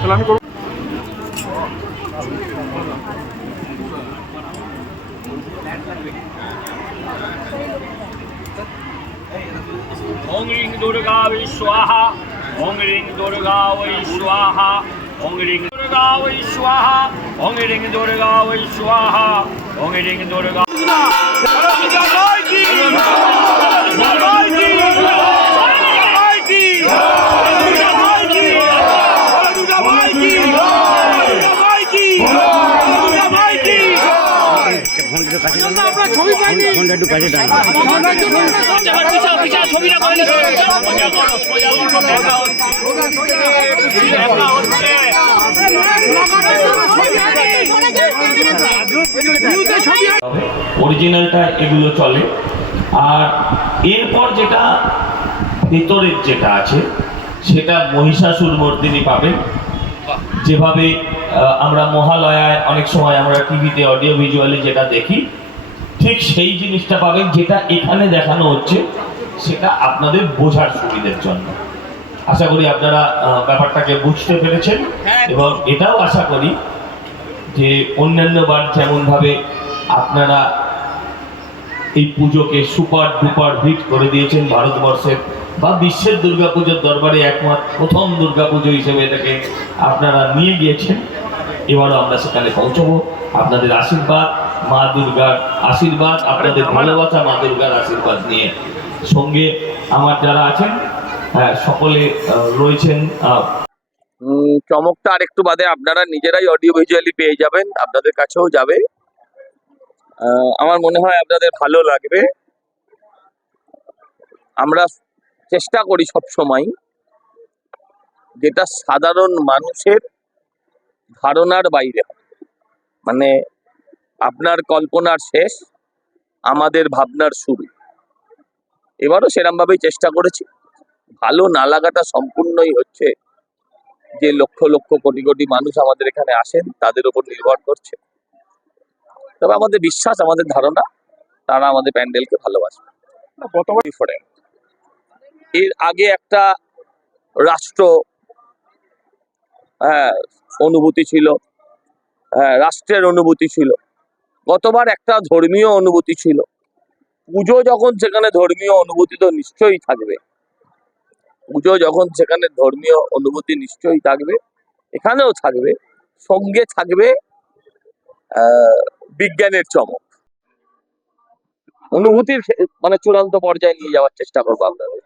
তাহলে আমি করব ওং রিং দুর্গা বৈ স্বাহা ওং রিং দুর্গা বৈ দুর্গা ওই সুয়াহা ওং রিং দুর্গা ওই সুয়াহা ওং রিং দুর্গা ছবি পাইনি ফোনটা একটু কাছে টান ছবিটা অরিজিনালটা এগুলো চলে। আর এরপর যেটা ভেতরের যেটা আছে, সেটা মহিষাসুর মর্দিনী যেভাবে আমরা মহালয়ায় অনেক সময় আমরা টিভিতে অডিও ভিজুয়ালি যেটা দেখি, ঠিক সেই জিনিসটা পাবেন যেটা এখানে দেখানো হচ্ছে, সেটা আপনাদের বোঝার সুবিধের জন্য। আশা করি আপনারা ব্যাপারটাকে বুঝতে পেরেছেন এবং এটাও আশা করি যে অন্যান্য বার যেমনভাবে আপনারা এই পুজোকে সুপার ডুপার হিট করে দিয়েছেন ভারতবর্ষের বা বিশ্বের দুর্গাপুজোর দরবারে একমাত্র প্রথম দুর্গাপুজো হিসেবে এটাকে আপনারা নিয়ে গিয়েছেন এবারও আমরা সেখানে পৌঁছবো। আপনাদের আশীর্বাদ মা দুর্গার আশীর্বাদ আপনাদের ভালোবাসা মা দুর্গার আশীর্বাদ নিয়ে সঙ্গে আমার যারা আছেন হ্যাঁ সকলে রয়েছেন চমকটা আর একটু বাদে, আপনারা নিজেরাই অডিও ভিজুয়ালি পেয়ে যাবেন, আপনাদের কাছেও যাবে। আমার মনে হয় আপনাদের ভালো লাগবে। আমরা চেষ্টা করি সব সময় যেটা সাধারণ মানুষের ধারণার বাইরে মানে আপনার কল্পনার শেষ, আমাদের ভাবনার শুরু। এবারও সেরমভাবেই চেষ্টা করেছি। ভালো না লাগাটা সম্পূর্ণই হচ্ছে যে লক্ষ লক্ষ কোটি কোটি মানুষ আমাদের এখানে আসেন তাদের উপর নির্ভর করছে। তবে আমাদের বিশ্বাস আমাদের ধারণা তারা আমাদের প্যান্ডেলকে ভালোবাসবে। গতবার ডিফারেন্ট এর আগে একটা রাষ্ট্র হ্যাঁ অনুভূতি ছিল হ্যাঁ রাষ্ট্রের অনুভূতি ছিল। গতবার একটা ধর্মীয় অনুভূতি ছিল। পুজো যখন সেখানে ধর্মীয় অনুভূতি তো নিশ্চয়ই থাকবে। পুজো যখন সেখানে ধর্মীয় অনুভূতি নিশ্চয়ই থাকবে, এখানেও থাকবে, সঙ্গে থাকবে বিজ্ঞানের চমক। অনুভূতির মানে চূড়ান্ত পর্যায়ে নিয়ে যাওয়ার চেষ্টা করব আপনাদের